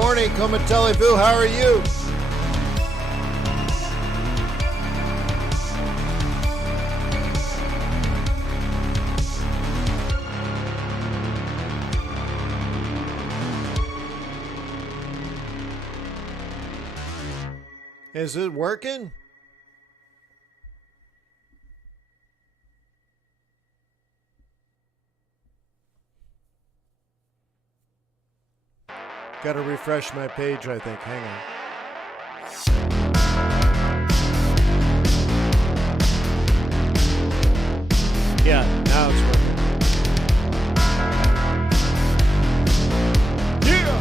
morning, Comatele Boo. How are you? Is it working? Got to refresh my page, I think. Hang on. Yeah, now it's working. Yeah!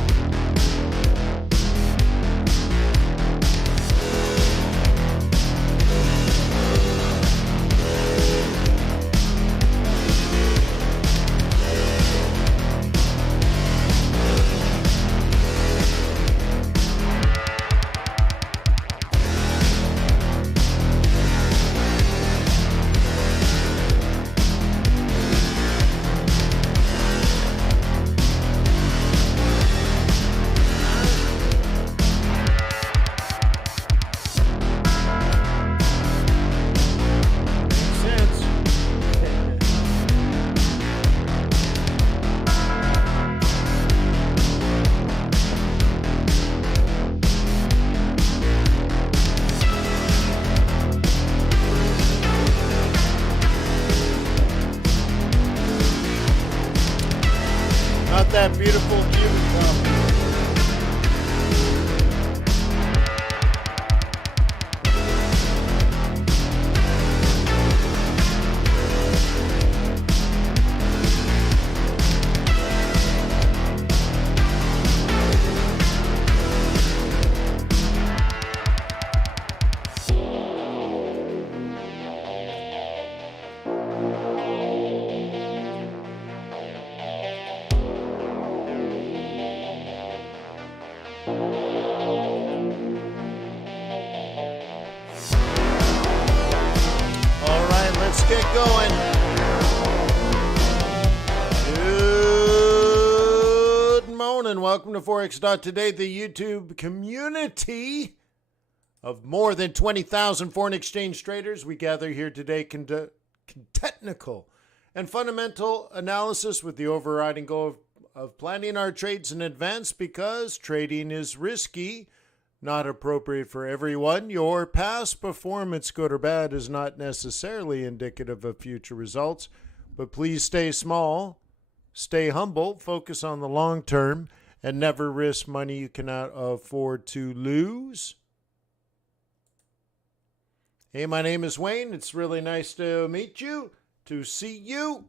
That beautiful view. Let's get going. Good morning. Welcome to Forex.Today, the YouTube community of more than 20,000 foreign exchange traders. We gather here today technical and fundamental analysis with the overriding goal of planning our trades in advance because trading is risky. Not appropriate for everyone. Your past performance, good or bad, is not necessarily indicative of future results. But please stay small, stay humble, focus on the long term, and never risk money you cannot afford to lose. Hey, my name is Wayne. It's really nice to meet you, to see you.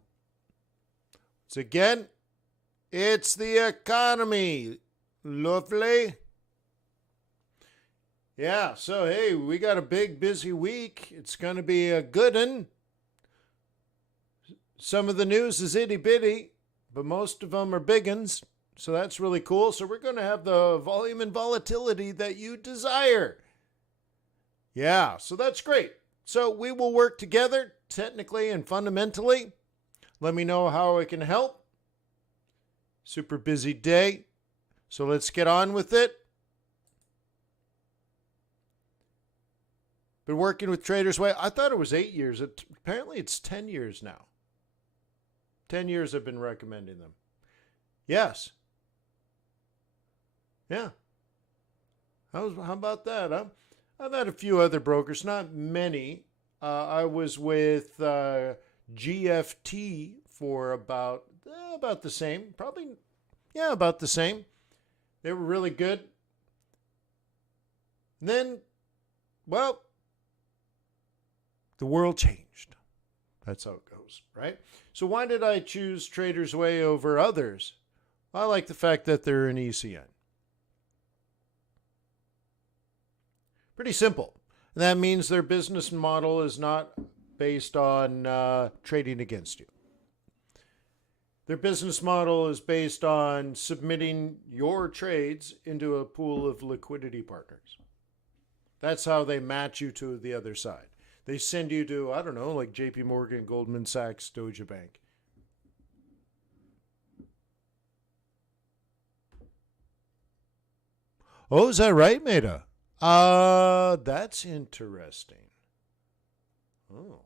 Once again, it's the economy. Lovely. Yeah, so hey, we got a big, busy week. It's going to be a good one. Some of the news is itty-bitty, but most of them are big ones, so that's really cool. So we're going to have the volume and volatility that you desire. Yeah, so that's great. So we will work together, technically and fundamentally. Let me know how I can help. Super busy day, so let's get on with it. Been working with Traders Way. I thought it was 8 years. Apparently it's 10 years now. 10 years I've been recommending them. Yes. Yeah. How about that? I've had a few other brokers, not many. I was with GFT for about the same. Probably, yeah, about the same. They were really good. And then, well, the world changed. That's how it goes, right? So why did I choose Traders Way over others? I like the fact that they're an ECN. Pretty simple. And that means their business model is not based on trading against you. Their business model is based on submitting your trades into a pool of liquidity partners. That's how they match you to the other side. They send you to, I don't know, like JP Morgan, Goldman Sachs, Deutsche Bank. Oh, is that right, Maida? That's interesting. Oh.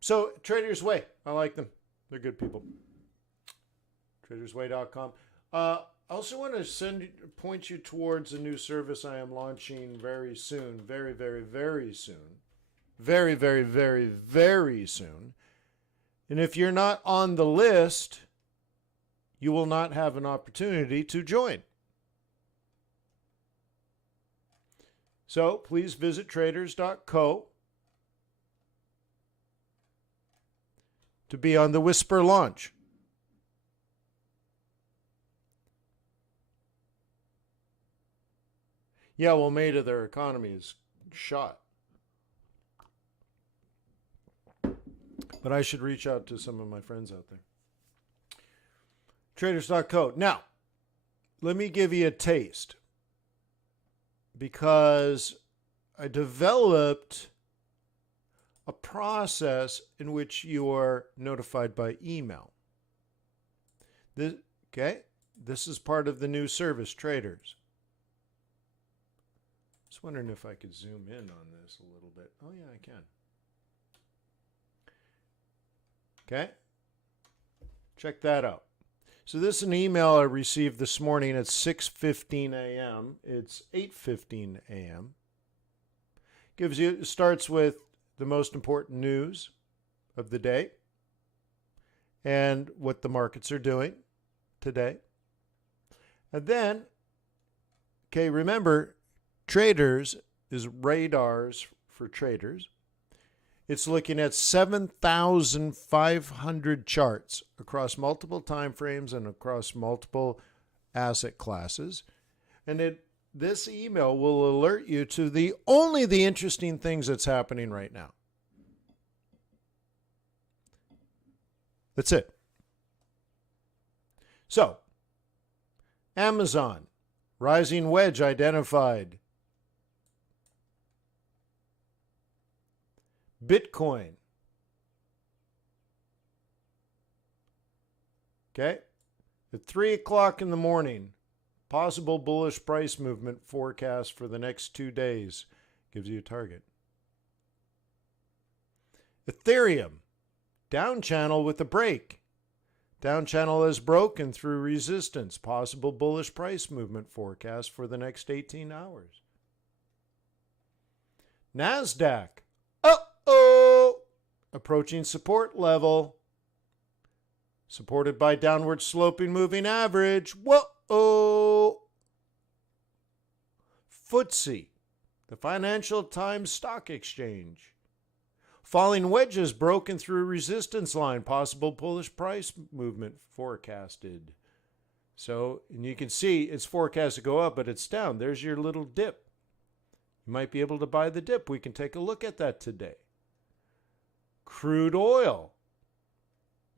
So Traders Way, I like them. They're good people. TradersWay.com. I also want to point you towards a new service I am launching very soon. Very, very, very soon. Very, very, very, very soon. And if you're not on the list, you will not have an opportunity to join. So please visit traders.co to be on the Whisper launch. Yeah, well, Maida, their economy is shot. But I should reach out to some of my friends out there. Traders.co. Now, let me give you a taste. Because I developed a process in which you are notified by email. This is part of the new service, Traders. Just wondering if I could zoom in on this a little bit. Oh, yeah, I can. Okay. Check that out. So this is an email I received this morning at 6:15 a.m. It's 8:15 a.m. It starts with the most important news of the day and what the markets are doing today. And then, remember, Traders is radars for traders. It's looking at 7,500 charts across multiple time frames and across multiple asset classes. And this email will alert you to only the interesting things that's happening right now. That's it. So, Amazon, rising wedge identified. Bitcoin. At 3 o'clock in the morning, possible bullish price movement forecast for the next 2 days. Gives you a target. Ethereum, down channel with a break. Down channel has broken through resistance. Possible bullish price movement forecast for the next 18 hours. NASDAQ, approaching support level. Supported by downward sloping moving average. Whoa! FTSE, the Financial Times Stock Exchange. Falling wedges broken through resistance line. Possible bullish price movement forecasted. So, and you can see it's forecast to go up, but it's down. There's your little dip. You might be able to buy the dip. We can take a look at that today. Crude oil.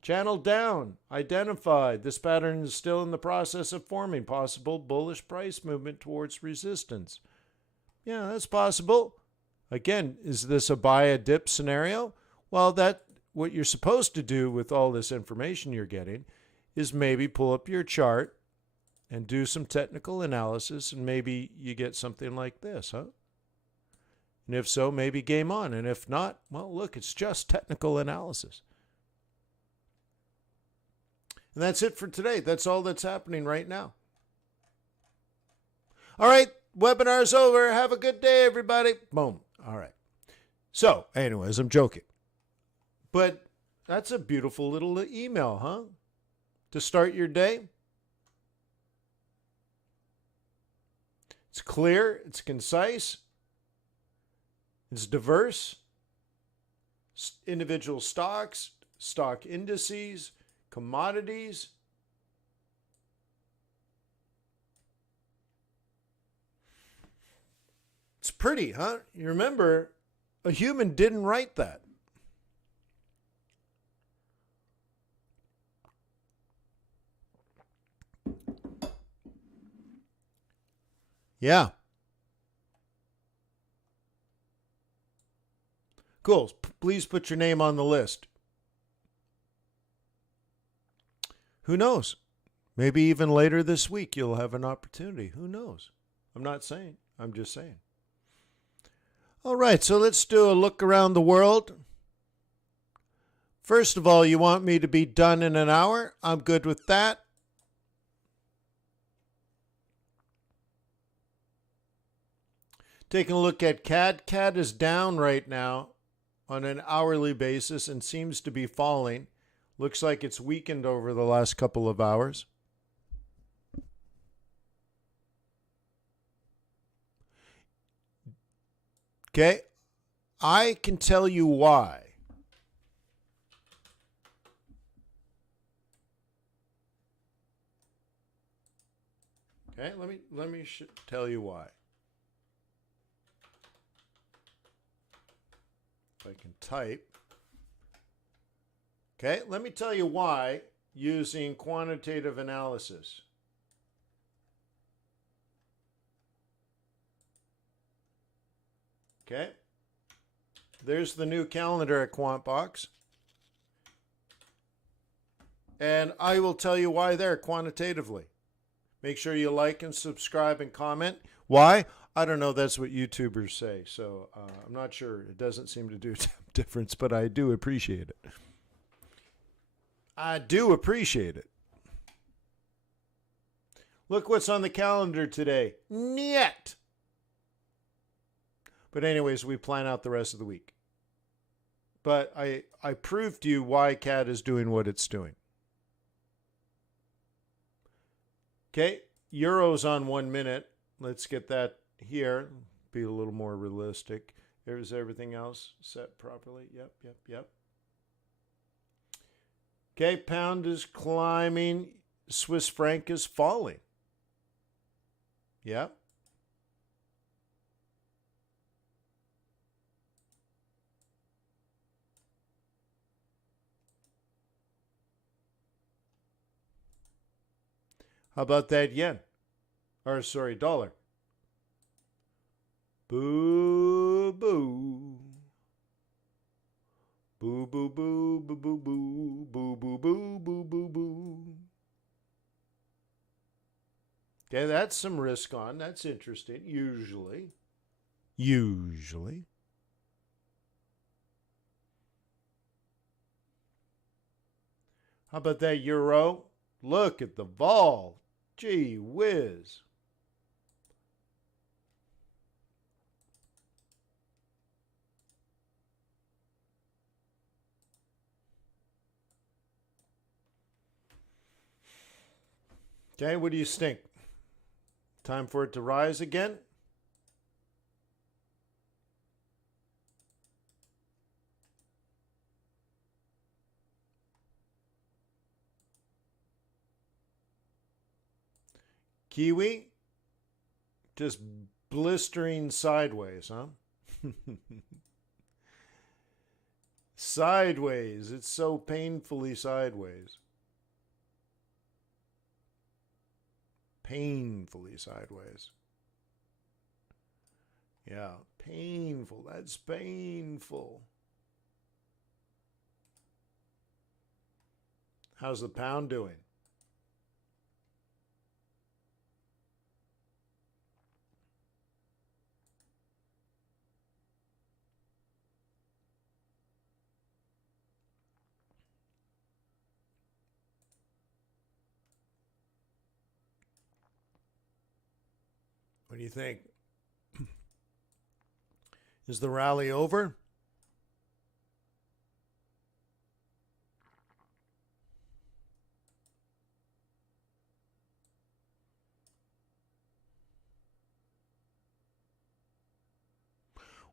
Channel down. Identified. This pattern is still in the process of forming. Possible bullish price movement towards resistance. Yeah, that's possible. Again, is this a buy a dip scenario? Well, what you're supposed to do with all this information you're getting is maybe pull up your chart and do some technical analysis, and maybe you get something like this, huh? And if so, maybe game on. And if not, well, look, it's just technical analysis. And that's it for today. That's all that's happening right now. All right, webinar's over. Have a good day, everybody. Boom. All right. So, anyways, I'm joking. But that's a beautiful little email, huh? To start your day. It's clear. It's concise. It's diverse. Individual stocks, stock indices, commodities. It's pretty, huh? You remember, a human didn't write that. Yeah. Cool. Please put your name on the list. Who knows? Maybe even later this week you'll have an opportunity. Who knows? I'm not saying. I'm just saying. All right, so let's do a look around the world. First of all, you want me to be done in an hour? I'm good with that. Taking a look at CAD. CAD is down right now on an hourly basis and seems to be falling. Looks like it's weakened over the last couple of hours. Okay, I can tell you why. Okay, let me tell you why. If I can type. Okay, let me tell you why using quantitative analysis. Okay, there's the new calendar at QuantBox. And I will tell you why there quantitatively. Make sure you like and subscribe and comment. Why? I don't know. That's what YouTubers say. So I'm not sure. It doesn't seem to do a difference, but I do appreciate it. I do appreciate it. Look what's on the calendar today. Niet. But anyways, we plan out the rest of the week. But I proved to you why CAD is doing what it's doing. Okay, Euro's on 1 minute. Let's get that here. Be a little more realistic. Is everything else set properly? Yep. Okay, pound is climbing. Swiss franc is falling. Yep. How about that yen? Or sorry, dollar. Boo, boo. Boo, boo, boo, boo, boo, boo, boo, boo, boo, boo, boo, boo. Okay, that's some risk on. That's interesting, usually. Usually. How about that euro? Look at the vol. Gee whiz. Okay, what do you think? Time for it to rise again? Kiwi? Just blistering sideways, huh? Sideways. It's so painfully sideways. Painfully sideways. Yeah, painful. That's painful. How's the pound doing? What do you think? Is the rally over?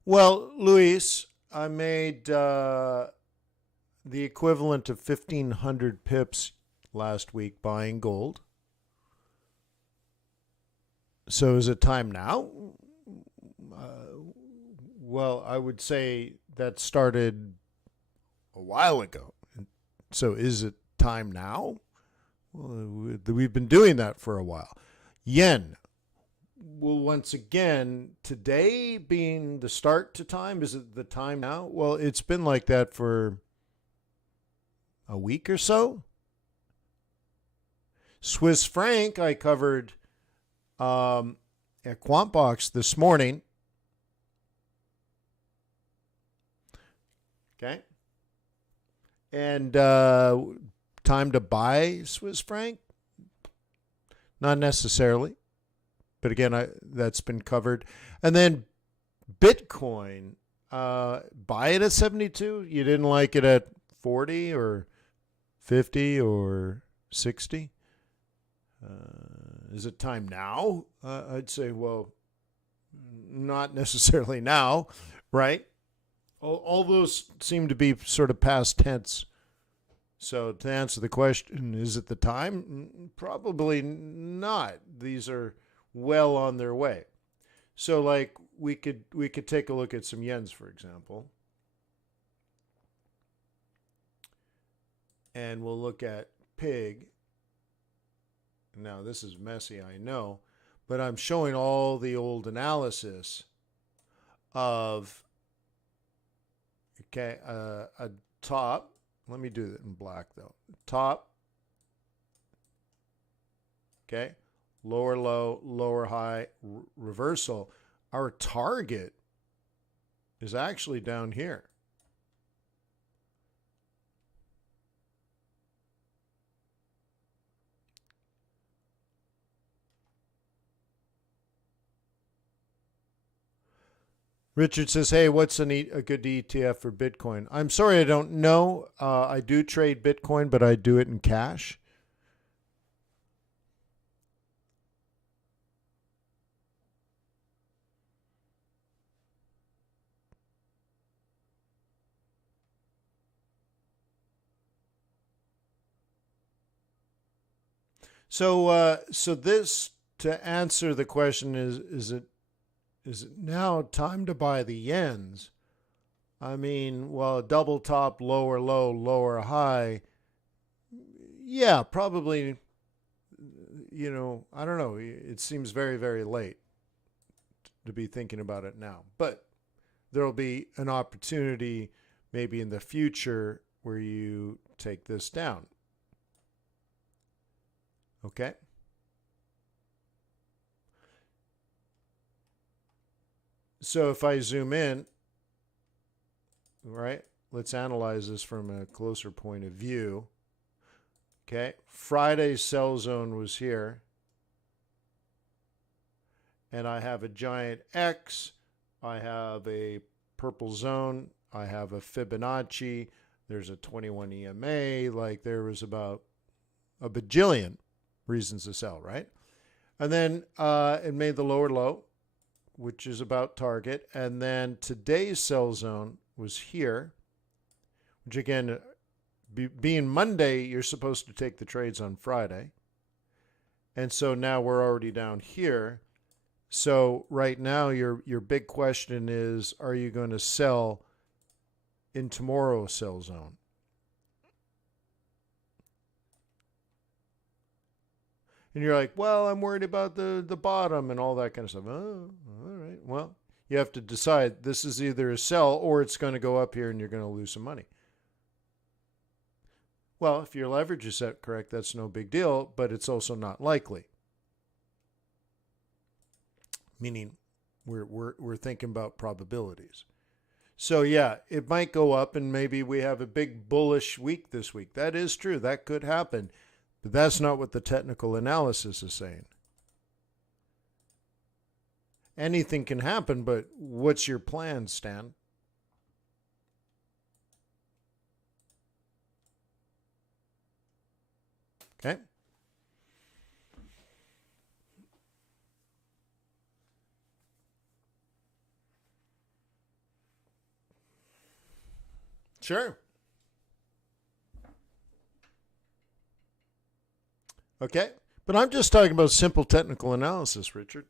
Well, Luis, I made the equivalent of 1,500 pips last week buying gold. So is it time now? Well, I would say that started a while ago. So is it time now? Well, we've been doing that for a while. Yen. Well, once again, today being the start to time, is it the time now? Well, it's been like that for a week or so. Swiss franc I covered at QuantBox this morning. Okay. And time to buy Swiss franc? Not necessarily. But again, that's been covered. And then Bitcoin, buy it at 72. You didn't like it at 40 or 50 or 60. Is it time now? I'd say, well, not necessarily now, right? All those seem to be sort of past tense. So to answer the question, is it the time? Probably not. These are well on their way. So like we could take a look at some yens, for example. And we'll look at pig. Now this is messy, I know, but I'm showing all the old analysis of a top. Let me do it in black though. Top. Okay. Lower low, lower high, reversal. Our target is actually down here. Richard says, hey, what's a good ETF for Bitcoin? I'm sorry, I don't know. I do trade Bitcoin, but I do it in cash. So this, to answer the question, is it now time to buy the yens? I mean, well, double top, lower low, lower high. Yeah, probably, I don't know. It seems very, very late to be thinking about it now. But there'll be an opportunity maybe in the future where you take this down. Okay? So if I zoom in, right, let's analyze this from a closer point of view. Okay, Friday's sell zone was here. And I have a giant X. I have a purple zone. I have a Fibonacci. There's a 21 EMA. Like there was about a bajillion reasons to sell, right? And then it made the lower low, which is about target. And then today's sell zone was here, which again, being Monday, you're supposed to take the trades on Friday. And so now we're already down here. So right now, your big question is, are you going to sell in tomorrow's sell zone? And you're like, well, I'm worried about the bottom and all that kind of stuff. Oh, all right. Well, you have to decide this is either a sell or it's going to go up here and you're going to lose some money. Well, if your leverage is set correct, that's no big deal, but it's also not likely. Meaning we're thinking about probabilities. So yeah, it might go up and maybe we have a big bullish week this week. That is true. That could happen. But that's not what the technical analysis is saying. Anything can happen, but what's your plan, Stan? Okay. Sure. Okay. But I'm just talking about simple technical analysis, Richard.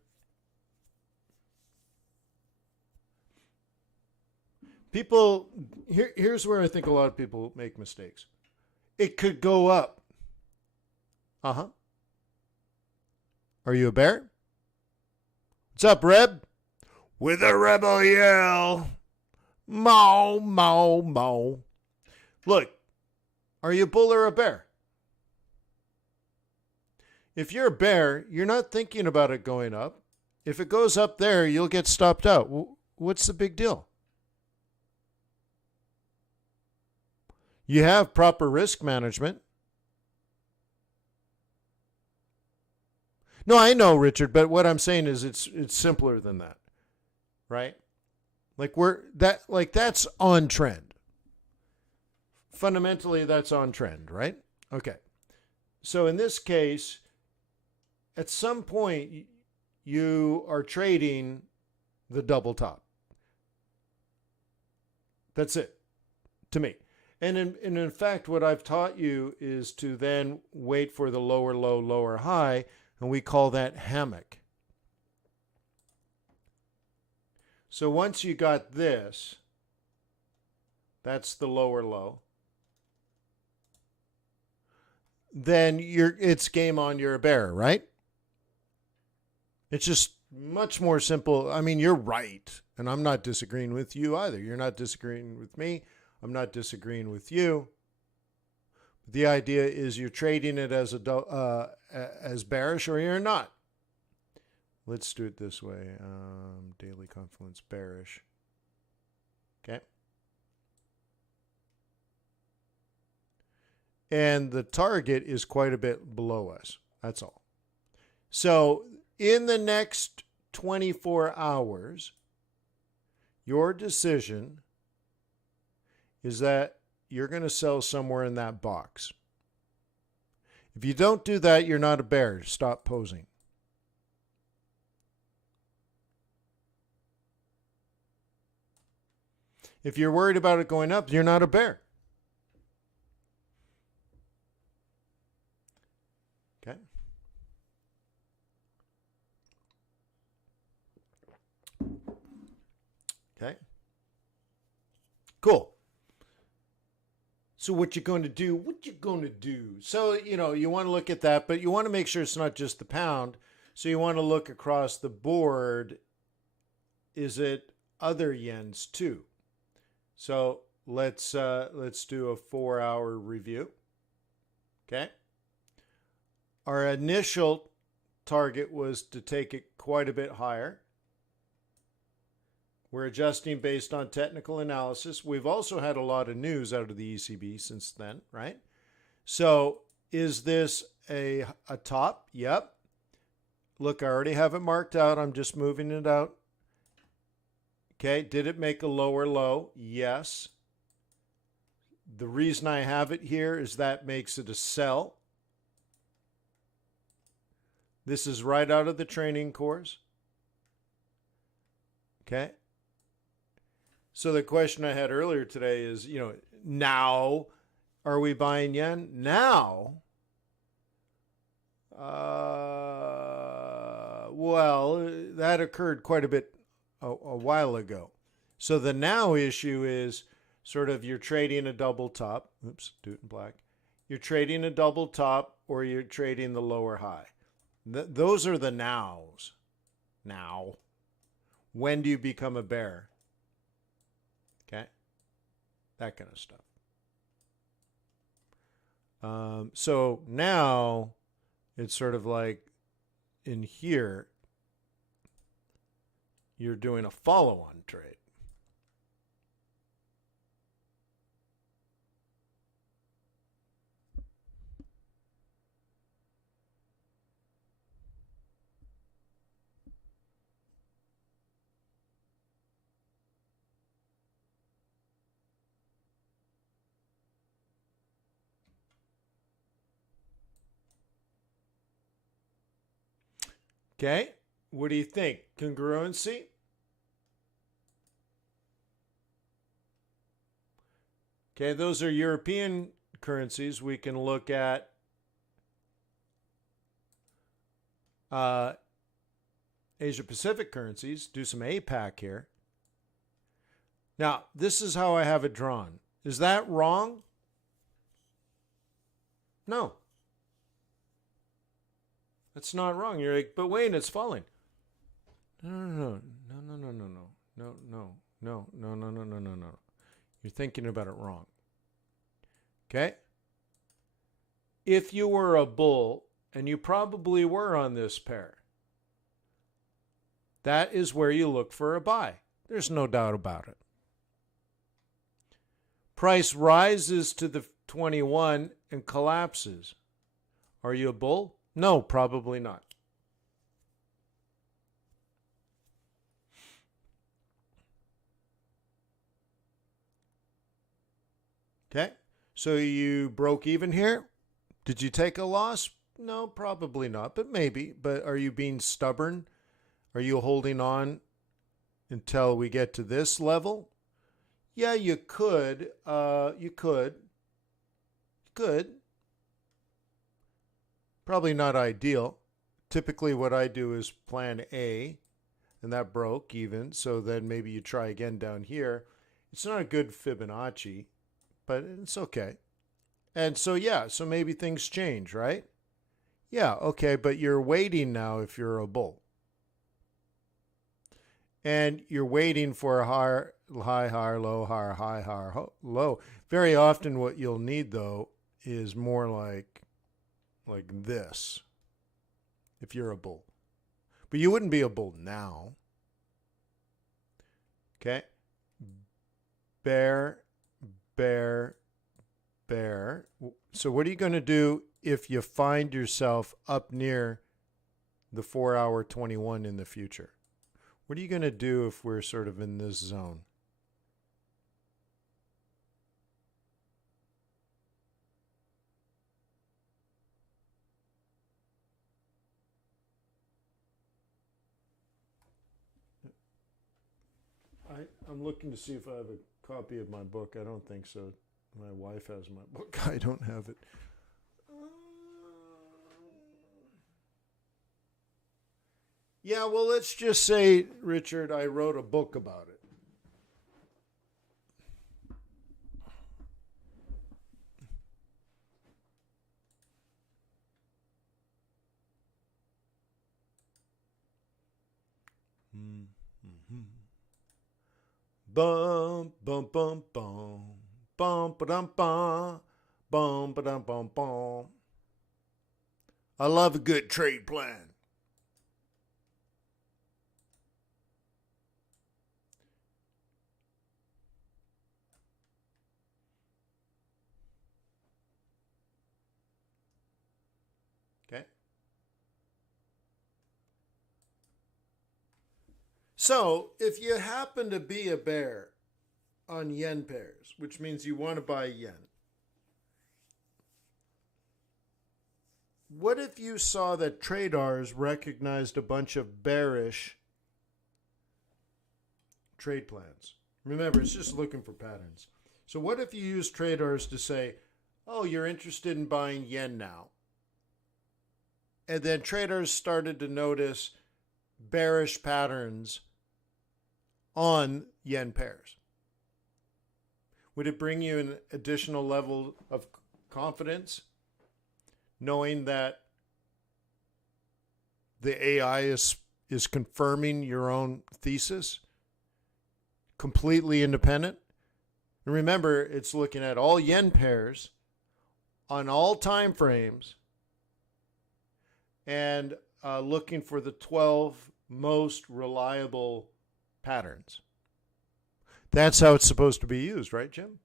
People, here's where I think a lot of people make mistakes. It could go up. Uh-huh. Are you a bear? What's up, Reb? With a rebel yell. Mow, mow, mow. Look, are you a bull or a bear? If you're a bear, you're not thinking about it going up. If it goes up there, you'll get stopped out. What's the big deal? You have proper risk management. No, I know, Richard, but what I'm saying is it's simpler than that, right? That's on trend. Fundamentally, that's on trend, right? Okay. So in this case, at some point, you are trading the double top. That's it, to me. And in fact, what I've taught you is to then wait for the lower low, lower high, and we call that hammock. So once you got this, that's the lower low, then it's game on, you're a bear, right? It's just much more simple. I mean, you're right, and I'm not disagreeing with you either. You're not disagreeing with me. I'm not disagreeing with you. The idea is you're trading it as bearish or you're not. Let's do it this way. Daily confluence bearish. Okay. And the target is quite a bit below us. That's all. So in the next 24 hours, your decision is that you're going to sell somewhere in that box. If you don't do that, you're not a bear. Stop posing. If you're worried about it going up, you're not a bear. Okay. Okay. Cool. So what you're going to do, So, you want to look at that, but you want to make sure it's not just the pound. So you want to look across the board. Is it other yens too? So let's do a 4-hour review. Okay. Our initial target was to take it quite a bit higher. We're adjusting based on technical analysis. We've also had a lot of news out of the ECB since then, right? So is this a top? Yep. Look, I already have it marked out. I'm just moving it out. Okay, did it make a lower low? Yes. The reason I have it here is that makes it a sell. This is right out of the training course. Okay. So the question I had earlier today is, now are we buying yen? Now? Well, that occurred quite a bit a while ago. So the now issue is sort of you're trading a double top. Oops, do it in black. You're trading a double top or you're trading the lower high. Those are the nows. Now. When do you become a bear? Okay. That kind of stuff. So now it's sort of like in here, you're doing a follow-on trade. Okay, what do you think? Congruency? Okay, those are European currencies. We can look at Asia Pacific currencies, do some APAC here. Now, this is how I have it drawn. Is that wrong? No. That's not wrong. You're like, but Wayne, it's falling. No. You're thinking about it wrong. Okay? If you were a bull and you probably were on this pair, that is where you look for a buy. There's no doubt about it. Price rises to the 21 and collapses. Are you a bull? No, probably not. Okay, so you broke even here. Did you take a loss? No, probably not, but maybe. But are you being stubborn? Are you holding on until we get to this level? Yeah, you could. You could. Probably not ideal. Typically what I do is plan A, and that broke even. So then maybe you try again down here. It's not a good Fibonacci, but it's okay. And so, yeah, so maybe things change, right? Yeah, okay, but you're waiting now if you're a bull. And you're waiting for a higher, low, higher, low. Very often what you'll need, though, is more like this if you're a bull. But you wouldn't be a bull now. Okay? Bear. So what are you going to do if you find yourself up near the 4-hour 21 in the future? What are you going to do if we're sort of in this zone? I'm looking to see if I have a copy of my book. I don't think so. My wife has my book. I don't have it. Yeah, well, let's just say, Richard, I wrote a book about it. Bum, bum, bum, bum. Bum, ba-dum, bum. Bum, ba-dum, bum, bum. I love a good trade plan. Okay. So, if you happen to be a bear on yen pairs, which means you want to buy yen, what if you saw that TRADARS recognized a bunch of bearish trade plans? Remember, it's just looking for patterns. So what if you use TRADARS to say, oh, you're interested in buying yen now? And then traders started to notice bearish patterns on yen pairs. Would it bring you an additional level of confidence, knowing that the AI is confirming your own thesis, completely independent? And remember, it's looking at all yen pairs on all time frames and looking for the 12 most reliable patterns. That's how it's supposed to be used, right, Jim?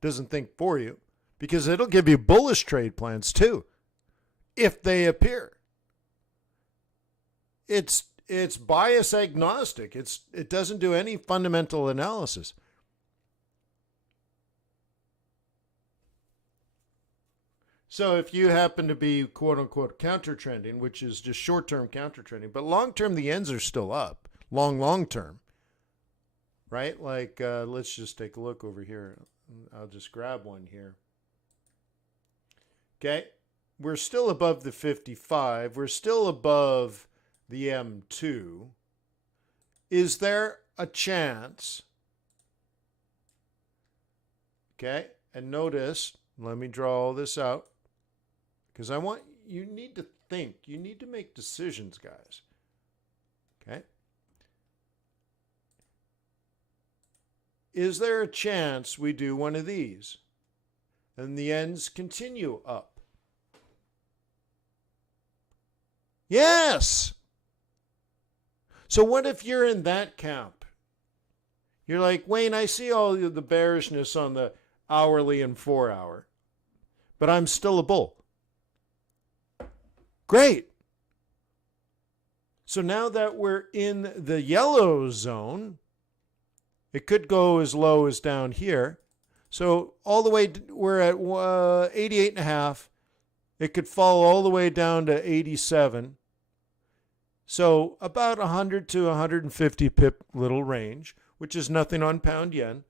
Doesn't think for you, because it'll give you bullish trade plans too, if they appear. It's bias agnostic. It doesn't do any fundamental analysis. So if you happen to be quote unquote counter trending, which is just short term counter trending, but long term the ends are still up, long term. Right? Like, let's just take a look over here. I'll just grab one here. Okay. We're still above the 55. We're still above the M2. Is there a chance? Okay. And notice, let me draw all this out, because you need to think. You need to make decisions, guys. Okay. Is there a chance we do one of these and the ends continue up? Yes. So what if you're in that camp? You're like, Wayne, I see all the bearishness on the hourly and 4 hour, but I'm still a bull. Great. So now that we're in the yellow zone, it could go as low as down here. So all the way, we're at 88.5. It could fall all the way down to 87. So about 100 to 150 pip little range, which is nothing on pound yen.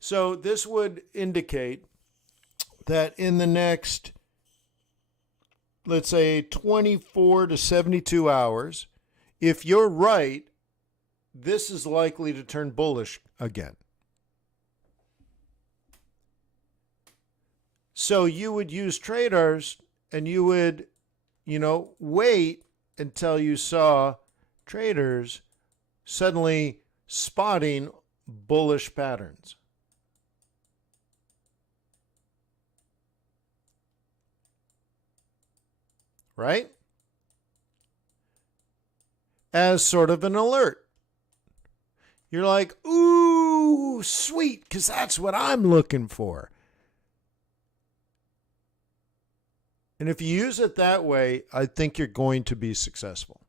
So this would indicate that in the next, let's say, 24 to 72 hours, if you're right, this is likely to turn bullish again. So you would use TRADARS and you would, wait until you saw traders suddenly spotting bullish patterns. Right? As sort of an alert. You're like, ooh, sweet, because that's what I'm looking for. And if you use it that way, I think you're going to be successful.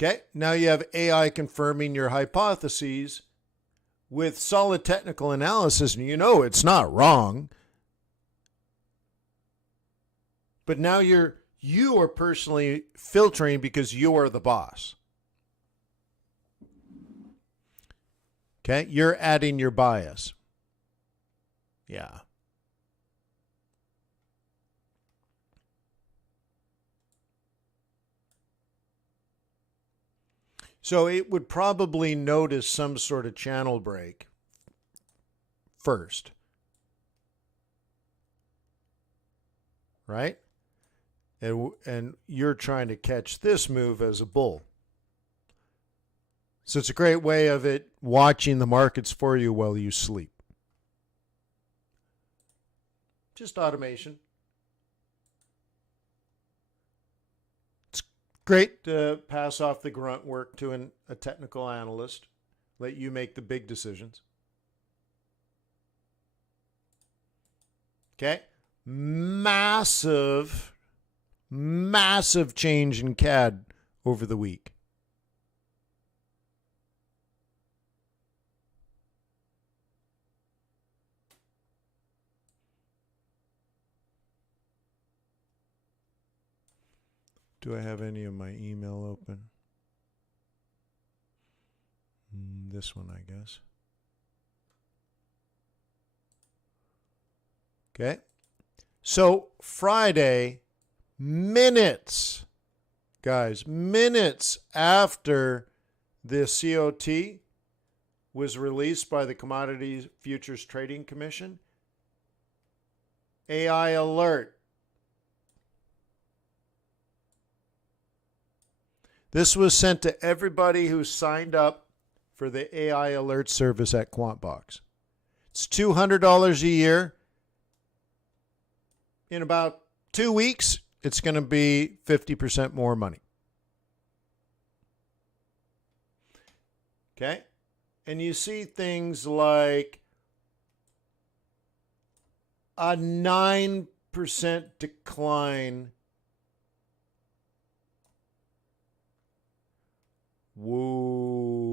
Okay, now you have AI confirming your hypotheses with solid technical analysis, and it's not wrong. But now you are personally filtering because you are the boss. Okay, you're adding your bias. Yeah. So it would probably notice some sort of channel break first. Right? And you're trying to catch this move as a bull. So it's a great way of it watching the markets for you while you sleep. Just automation. Great to pass off the grunt work to a technical analyst. Let you make the big decisions. Okay. Massive change in CAD over the week. Do I have any of my email open? This one, I guess. Okay. So Friday, minutes after the COT was released by the Commodities Futures Trading Commission, AI alert. This was sent to everybody who signed up for the AI alert service at QuantBox. It's $200 a year. In about 2 weeks, it's going to be 50% more money. Okay? And you see things like a 9% decline. Whoa.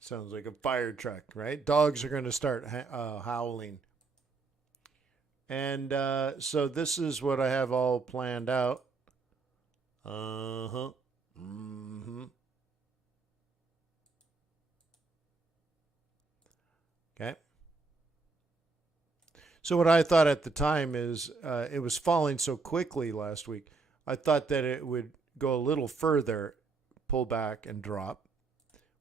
Sounds like a fire truck, right? Dogs are going to start howling. And so this is what I have all planned out. Okay. So what I thought at the time is it was falling so quickly last week. I thought that it would go a little further, pull back, and drop.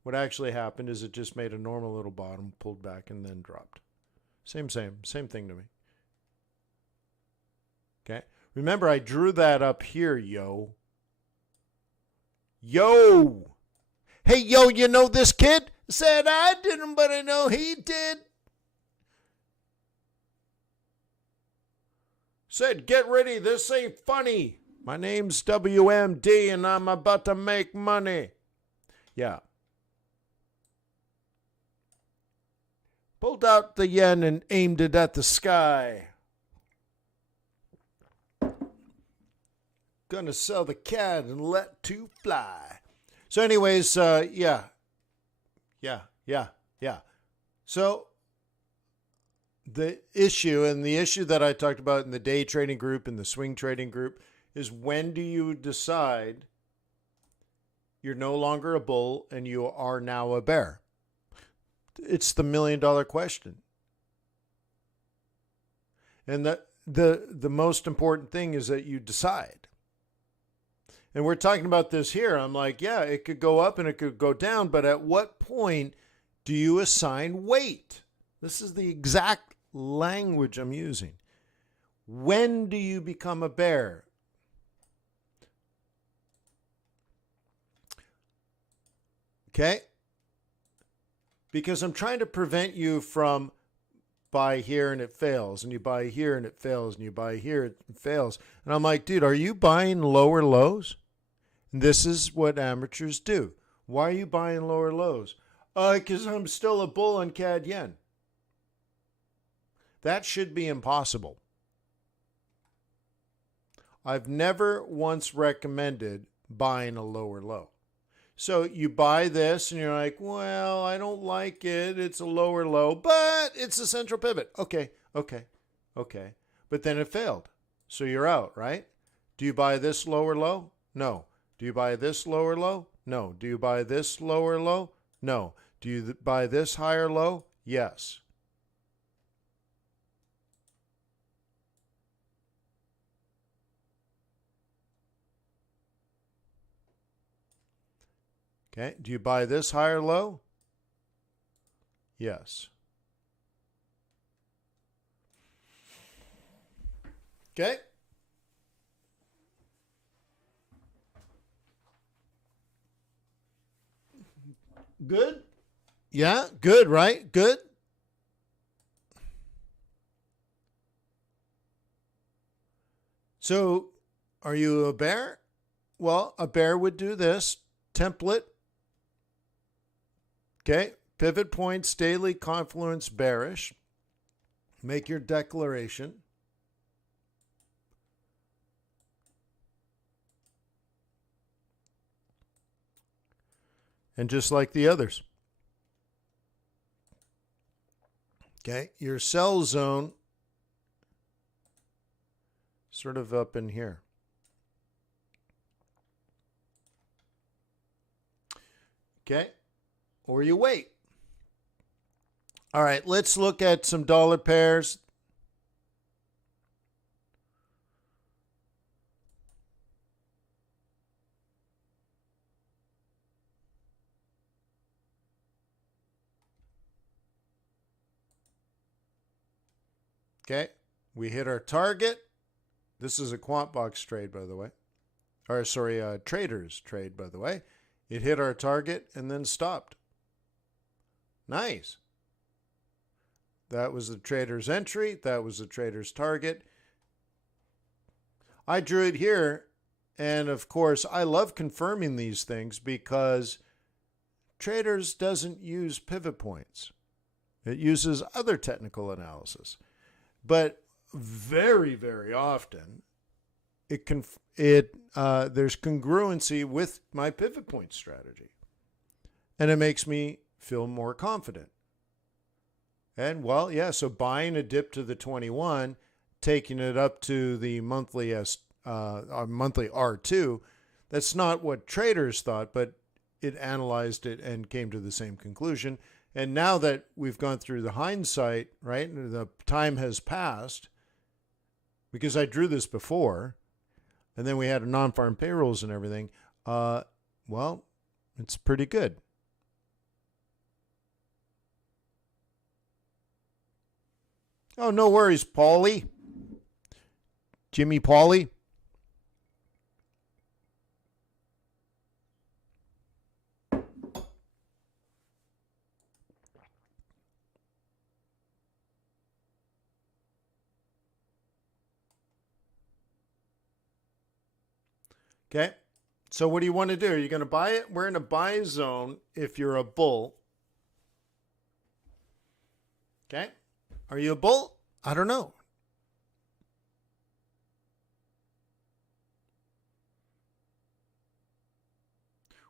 What actually happened is it just made a normal little bottom, pulled back, and then dropped. Same thing to me. Okay. Remember, I drew that up here, yo. Yo! Hey, yo, you know this kid? Said I didn't, but I know he did. Said, get ready, this ain't funny. My name's WMD and I'm about to make money. Yeah. Pulled out the yen and aimed it at the sky. Gonna sell the cat and let two fly. So anyways, yeah. So the issue that I talked about in the day trading group and the swing trading group is, when do you decide you're no longer a bull and you are now a bear? It's the $1 million question. And the most important thing is that you decide. And we're talking about this here. I'm like, yeah, it could go up and it could go down, but at what point do you assign weight? This is the exact language I'm using. When do you become a bear? Okay? Because I'm trying to prevent you from buy here and it fails, and you buy here and it fails, and you buy here and it fails. And I'm like, dude, are you buying lower lows? And this is what amateurs do. Why are you buying lower lows? Because I'm still a bull on CAD yen. That should be impossible. I've never once recommended buying a lower low. So you buy this and you're like, well, I don't like it. It's a lower low, but it's a central pivot. Okay. But then it failed. So you're out, right? Do you buy this lower low? No. Do you buy this lower low? No. Do you buy this lower low? No. Do you buy this higher low? Yes. Okay. Do you buy this higher low? Yes. Okay. Good? Yeah, good, right? Good. So, are you a bear? Well, a bear would do this. Template. Okay. Pivot points, daily confluence, bearish. Make your declaration. And just like the others. Okay. Your sell zone sort of up in here. Okay. Or you wait. All right, let's look at some dollar pairs. Okay, we hit our target. This is a quant box trade, by the way. Or sorry, traders trade, by the way. It hit our target and then stopped. Nice. That was the trader's entry. That was the trader's target. I drew it here. And of course, I love confirming these things because traders doesn't use pivot points. It uses other technical analysis. But very, very often, there's congruency with my pivot point strategy. And it makes me feel more confident. And well, yeah, so buying a dip to the 21, taking it up to the monthly monthly R2, that's not what traders thought, but it analyzed it and came to the same conclusion. And now that we've gone through the hindsight, right, the time has passed, because I drew this before, and then we had non-farm payrolls and everything, well, it's pretty good. Oh, no worries, Paulie. Jimmy Paulie. Okay. So what do you want to do? Are you going to buy it? We're in a buy zone if you're a bull. Okay. Are you a bull? I don't know.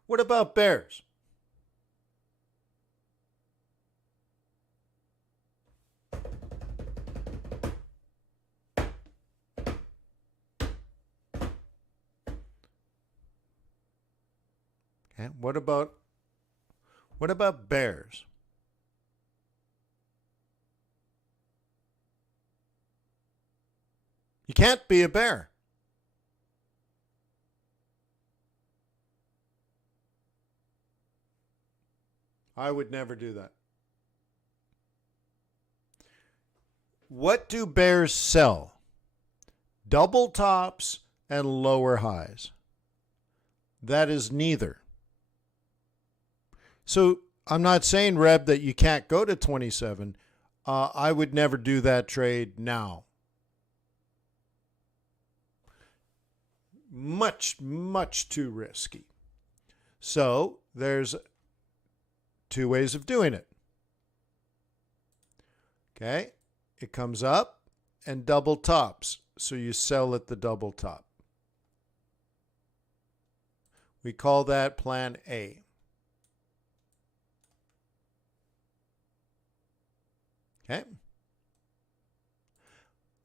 What about bears? Okay. What about bears? You can't be a bear. I would never do that. What do bears sell? Double tops and lower highs. That is neither. So I'm not saying, Reb, that you can't go to 27. I would never do that trade now. Much, much too risky. So there's two ways of doing it. Okay. It comes up and double tops. So you sell at the double top. We call that plan A. Okay.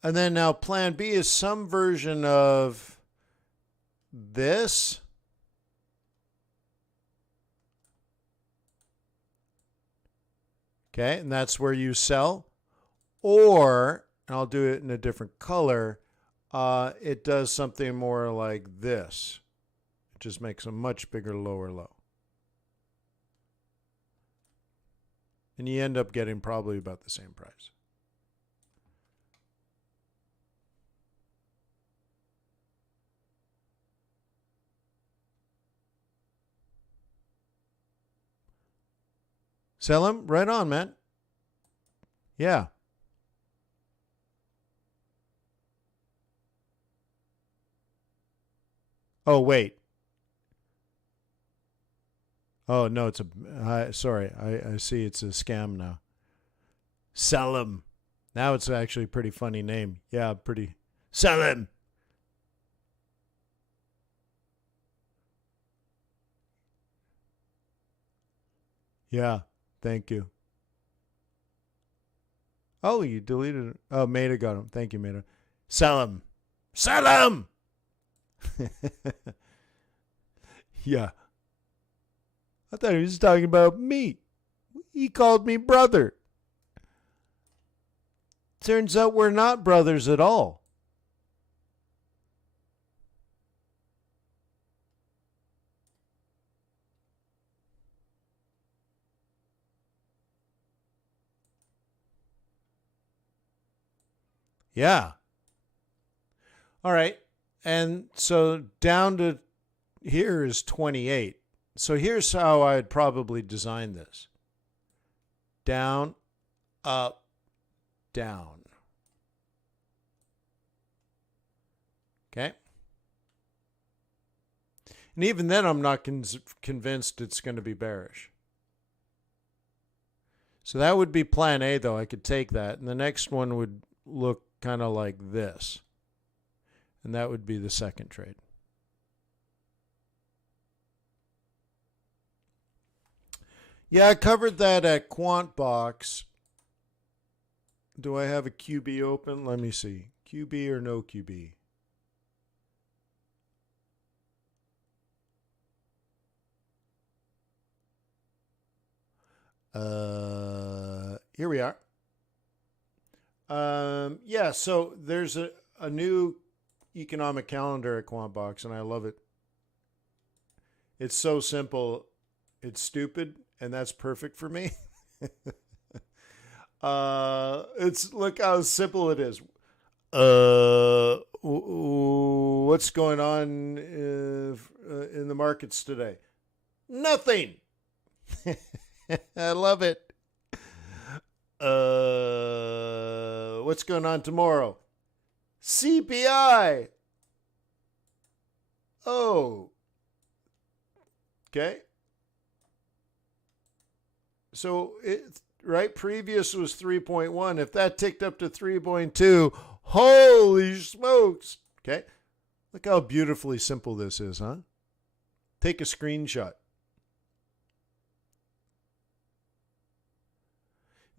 And then now plan B is some version of this. Okay, and that's where you sell. Or, and I'll do it in a different color, it does something more like this. It just makes a much bigger lower low. And you end up getting probably about the same price. Sell them? Right on, man. Yeah. Oh, wait. Oh, no, it's sorry. I see it's a scam now. Sell him. Now it's actually a pretty funny name. Yeah, pretty. Sell him. Yeah, thank you. Oh, you deleted it. Oh, Maida got him. Thank you, Maida. Sell him. Sell him. Yeah. I thought he was talking about me. He called me brother. Turns out we're not brothers at all. Yeah. All right. And so down to here is 28. So here's how I'd probably design this. Down, up, down. Okay. And even then, I'm not convinced it's going to be bearish. So that would be plan A, though. I could take that. And the next one would look kind of like this. And that would be the second trade. Yeah, I covered that at QuantBox. Do I have a QB open? Let me see. QB or no QB? Here we are. Yeah, so there's a new economic calendar at Quantbox, and I love it. It's so simple. It's stupid, and that's perfect for me. It's look how simple it is. What's going on in the markets today? Nothing. I love it. What's going on tomorrow? CPI. Oh. Okay. So right, previous was 3.1. If that ticked up to 3.2, holy smokes. Okay. Look how beautifully simple this is, huh? Take a screenshot.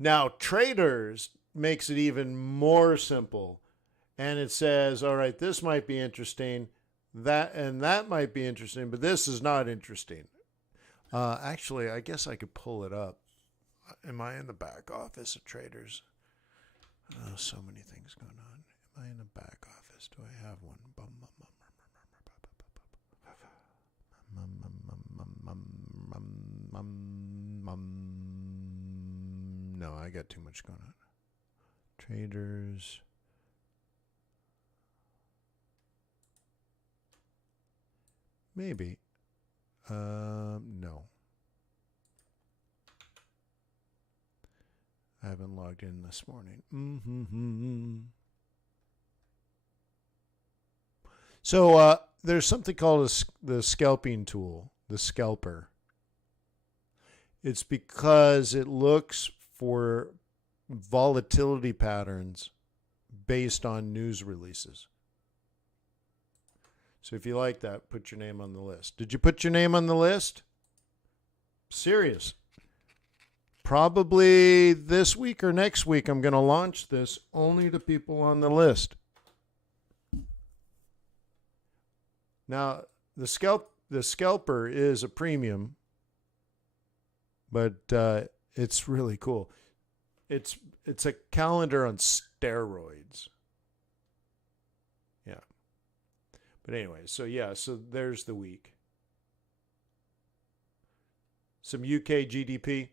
Now, TRADARS makes it even more simple. And it says, all right, this might be interesting. That might be interesting, but this is not interesting. Actually, I guess I could pull it up. Am I in the back office of TRADARS? Oh, so many things going on. Am I in the back office? Do I have one? No, I got too much going on. TRADARS. Maybe. No. I haven't logged in this morning. So there's something called the scalping tool, the scalper. It's because it looks for volatility patterns based on news releases. So if you like that, put your name on the list. Did you put your name on the list? Serious. Probably this week or next week, I'm going to launch this only to people on the list. Now, the scalper is a premium, but it's really cool. It's a calendar on steroids. Yeah. But anyway, so there's the week. Some UK GDP.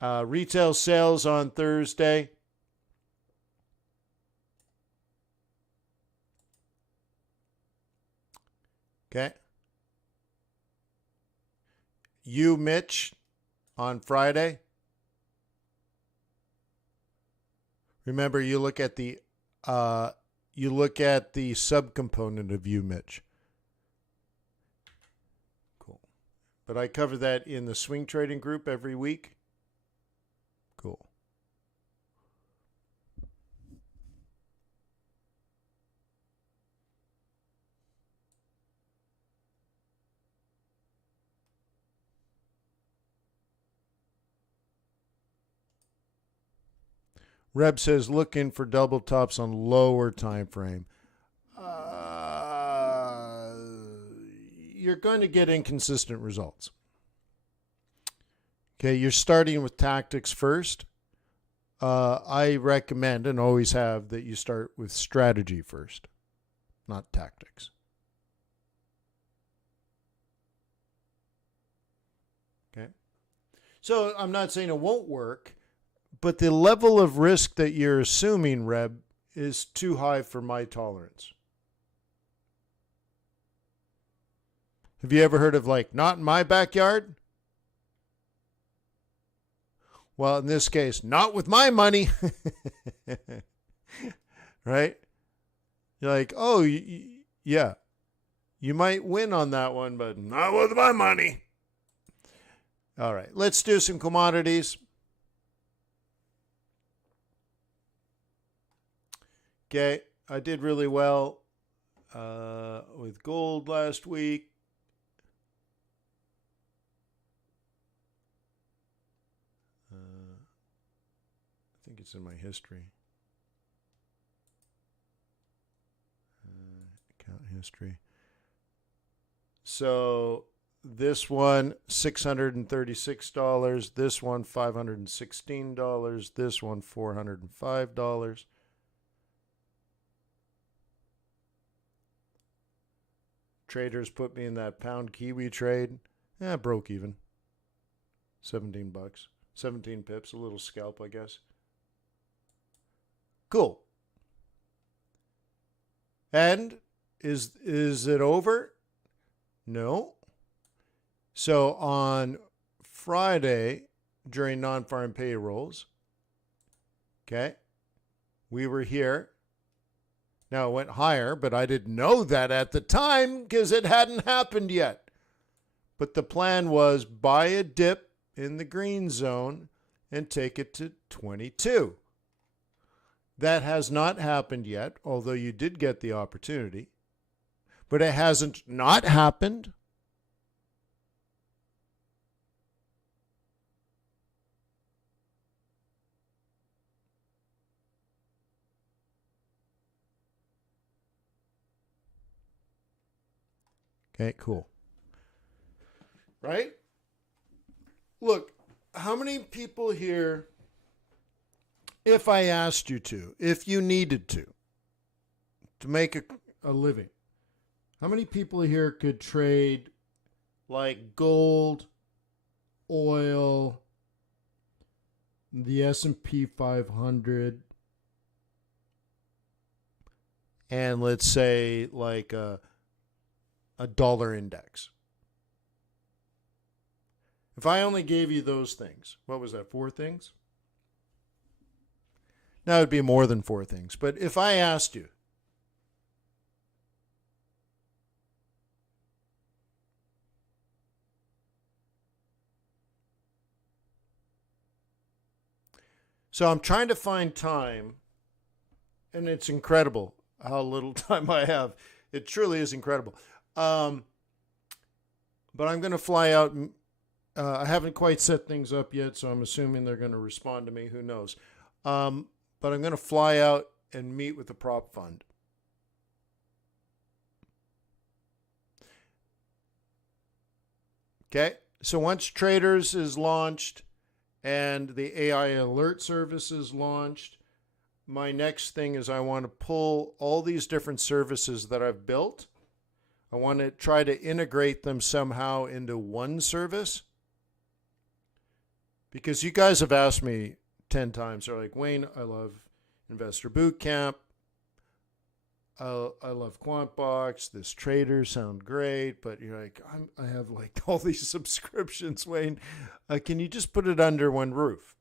Retail sales on Thursday. Okay. You, Mitch, on Friday. Remember, you look at the subcomponent of you, Mitch. Cool. But I cover that in the swing trading group every week. Cool. Reb says looking for double tops on lower time frame. You're going to get inconsistent results. Okay, you're starting with tactics first. I recommend and always have that you start with strategy first, not tactics. Okay. So I'm not saying it won't work, but the level of risk that you're assuming, Reb, is too high for my tolerance. Have you ever heard of not in my backyard? Well, in this case, not with my money. Right? You're like, oh, yeah, you might win on that one, but not with my money. All right, let's do some commodities. Okay, I did really well with gold last week. I think it's in my history. Account history. So This one, $636. This one, $516. This one, $405. Traders put me in that pound Kiwi trade. Broke even. 17 bucks. 17 pips, a little scalp, I guess. Cool. And is it over? No. So on Friday, during non-farm payrolls, okay, we were here. Now it went higher, but I didn't know that at the time because it hadn't happened yet. But the plan was buy a dip in the green zone and take it to 22. That has not happened yet, although you did get the opportunity. But it hasn't not happened. Okay, cool. Right? Look, how many people here, if I asked you to, if you needed to make a living, how many people here could trade like gold, oil, the S&P 500, and let's say like a dollar index? If I only gave you those things, what was that, 4 things? Now it would be more than 4 things. But if I asked you, so I'm trying to find time, and it's incredible how little time I have. It truly is incredible. But I'm going to fly out. I haven't quite set things up yet, so I'm assuming they're going to respond to me. Who knows? But I'm going to fly out and meet with the prop fund. Okay, so once Traders is launched and the AI alert service is launched, my next thing is I want to pull all these different services that I've built. I want to try to integrate them somehow into one service. Because you guys have asked me 10 times, they're like, Wayne, I love Investor Bootcamp. I love QuantBox. This Traders sound great, but you're like, I have like all these subscriptions, Wayne. Can you just put it under one roof?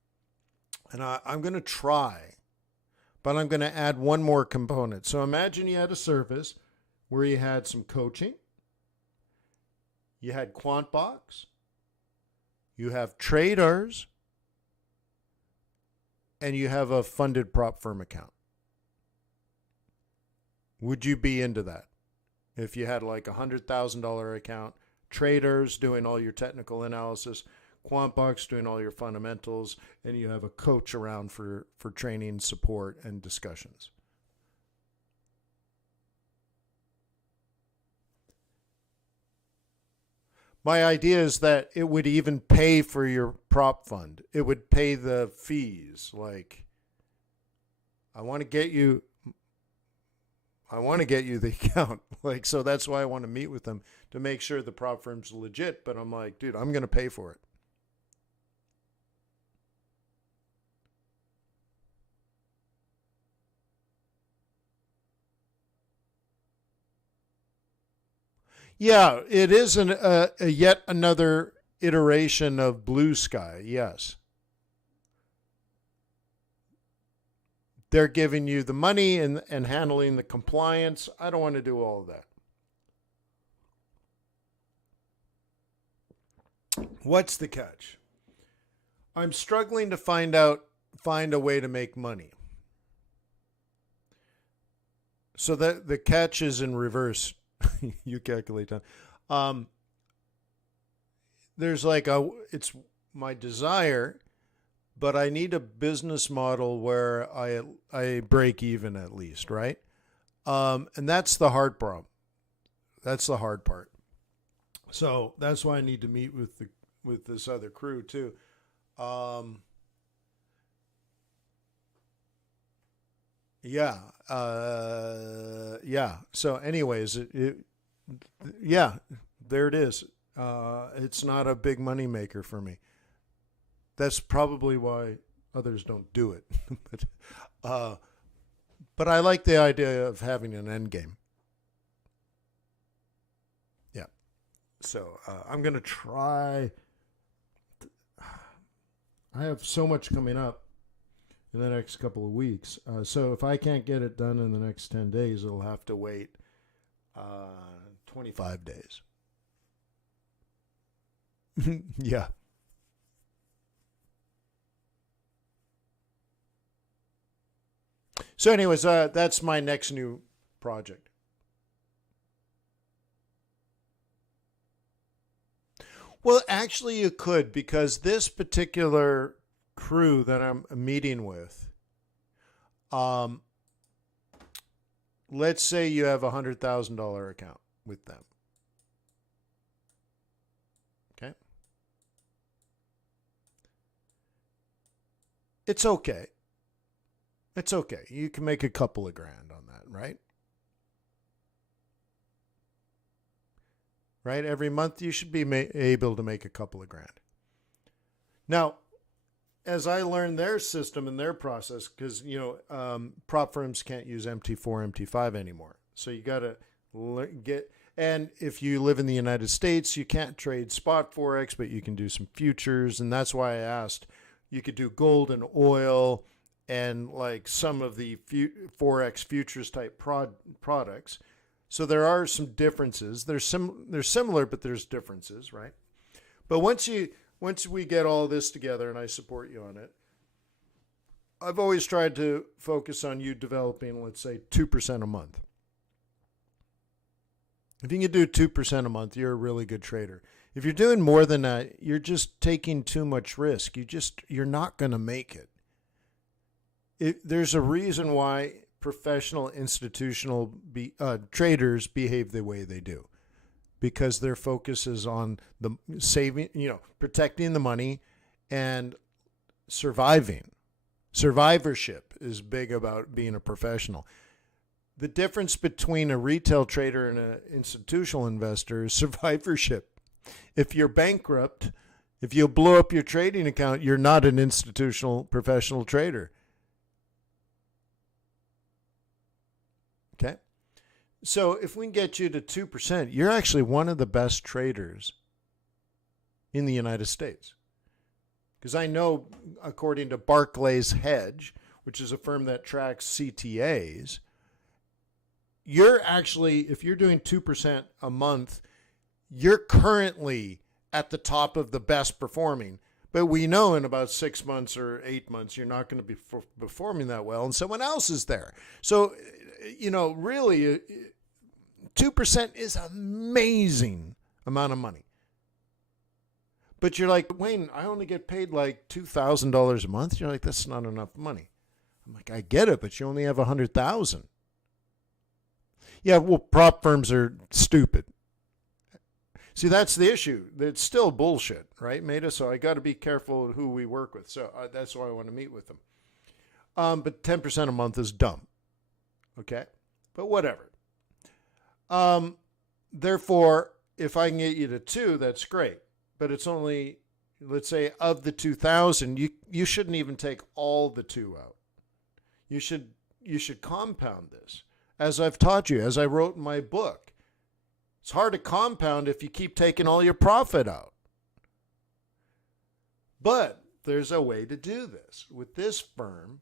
And I'm going to try, but I'm going to add one more component. So imagine you had a service where you had some coaching, you had QuantBox, you have TRADARS, and you have a funded prop firm account. Would you be into that? If you had like a $100,000 account, TRADARS doing all your technical analysis, QuantBox doing all your fundamentals, and you have a coach around for training, support, and discussions. My idea is that it would even pay for your prop fund. It would pay the fees. Like, I want to get you the account. Like, so that's why I want to meet with them to make sure the prop firm's legit. But I'm like, dude, I'm going to pay for it. Yeah, it is a yet another iteration of Blue Sky, yes. They're giving you the money and handling the compliance. I don't want to do all of that. What's the catch? I'm struggling to find a way to make money. So that the catch is in reverse. You calculate time. There's like it's my desire, but I need a business model where I break even at least, right? And that's the hard problem. That's the hard part. So that's why I need to meet with this other crew too. Um, yeah, yeah. So, anyways, yeah, there it is. It's not a big money maker for me. That's probably why others don't do it. but, uh, but I like the idea of having an end game. Yeah. So I'm gonna try. I have so much coming up in the next couple of weeks. So if I can't get it done in the next 10 days, it'll have to wait 25 days. Yeah. So, anyways, that's my next new project. Well, actually, you could, because this particular crew that I'm meeting with, um, let's say you have $100,000 account with them. Okay. It's okay. It's okay. You can make a couple of grand on that, right? Right? Every month you should be able to make a couple of grand. Now, as I learned their system and their process, because prop firms can't use MT4, MT5 anymore, so you got to get. And if you live in the United States, you can't trade spot forex, but you can do some futures, and that's why I asked. You could do gold and oil, and like some of the forex futures type products. So there are some differences. They're similar, but there's differences, right? But once we get all this together, and I support you on it, I've always tried to focus on you developing, let's say, 2% a month. If you can do 2% a month, you're a really good trader. If you're doing more than that, you're just taking too much risk. You're not going to make it. There's a reason why professional institutional traders behave the way they do, because their focus is on the saving, protecting the money and surviving. Survivorship is big about being a professional. The difference between a retail trader and an institutional investor is survivorship. If you're bankrupt, if you blow up your trading account, you're not an institutional professional trader. Okay? So if we can get you to 2%, you're actually one of the best traders in the United States. Because I know, according to Barclays Hedge, which is a firm that tracks CTAs, you're actually, if you're doing 2% a month, you're currently at the top of the best performing. But we know in about 6 months or 8 months, you're not going to be performing that well, and someone else is there. So, really, 2% is an amazing amount of money. But you're like, Wayne, I only get paid like $2,000 a month. You're like, that's not enough money. I'm like, I get it, but you only have 100,000. Yeah, well, prop firms are stupid. See, that's the issue. It's still bullshit, right, Maida? So I got to be careful who we work with. So that's why I want to meet with them. But 10% a month is dumb. Okay? But whatever. Therefore, if I can get you to 2, that's great. But it's only, let's say, of the 2,000, you shouldn't even take all the 2 out. You should compound this. As I've taught you, as I wrote in my book. It's hard to compound if you keep taking all your profit out. But there's a way to do this. With this firm,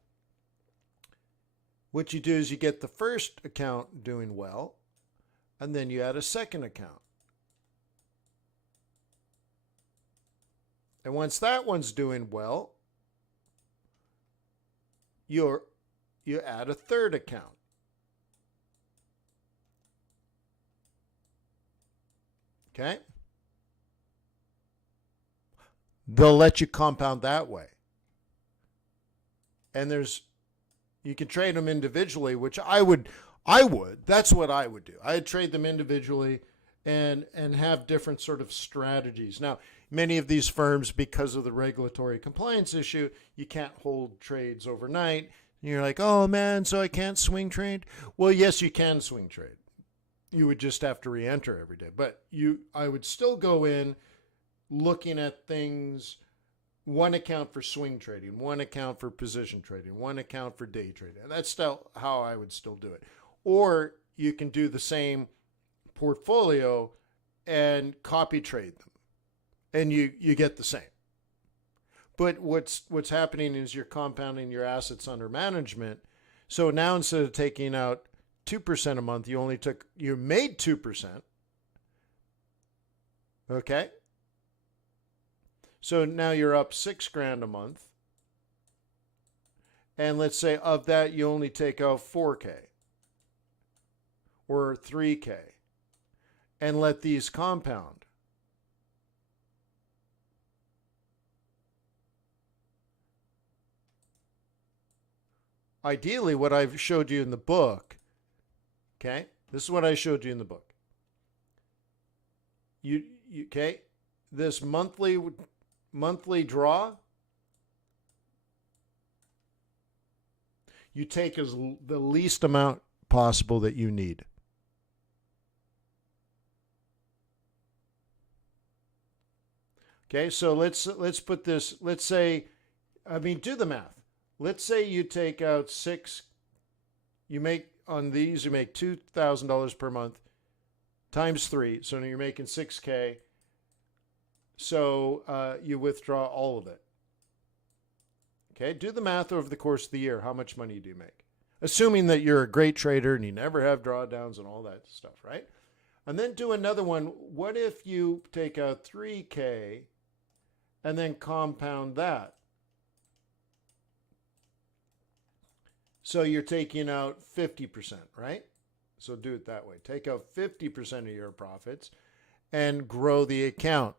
what you do is you get the first account doing well, and then you add a second account. And once that one's doing well, you add a third account. Okay? They'll let you compound that way. And you can trade them individually, which I would, that's what I would do. I'd trade them individually, and have different sort of strategies. Now, many of these firms, because of the regulatory compliance issue, you can't hold trades overnight. And you're like, oh man, so I can't swing trade? Well, yes, you can swing trade. You would just have to re-enter every day. But I would still go in looking at things, one account for swing trading, one account for position trading, one account for day trading. And that's still how I would still do it. Or you can do the same portfolio and copy trade them, and you get the same. But what's happening is you're compounding your assets under management. So now instead of taking out 2% a month, you made 2%. Okay? So now you're up $6,000 a month. And let's say of that you only take out 4K or 3K and let these compound. Ideally, what I've showed you in the book, okay? This is what I showed you in the book. Okay? This monthly draw, you take as the least amount possible that you need. Okay, so let's put this, let's say, do the math. Let's say you take out you make $2,000 per month times 3. So now you're making 6K. So you withdraw all of it. Okay, do the math over the course of the year. How much money do you make? Assuming that you're a great trader and you never have drawdowns and all that stuff, right? And then do another one. What if you take out 3K and then compound that? So you're taking out 50%, right? So do it that way. Take out 50% of your profits and grow the account.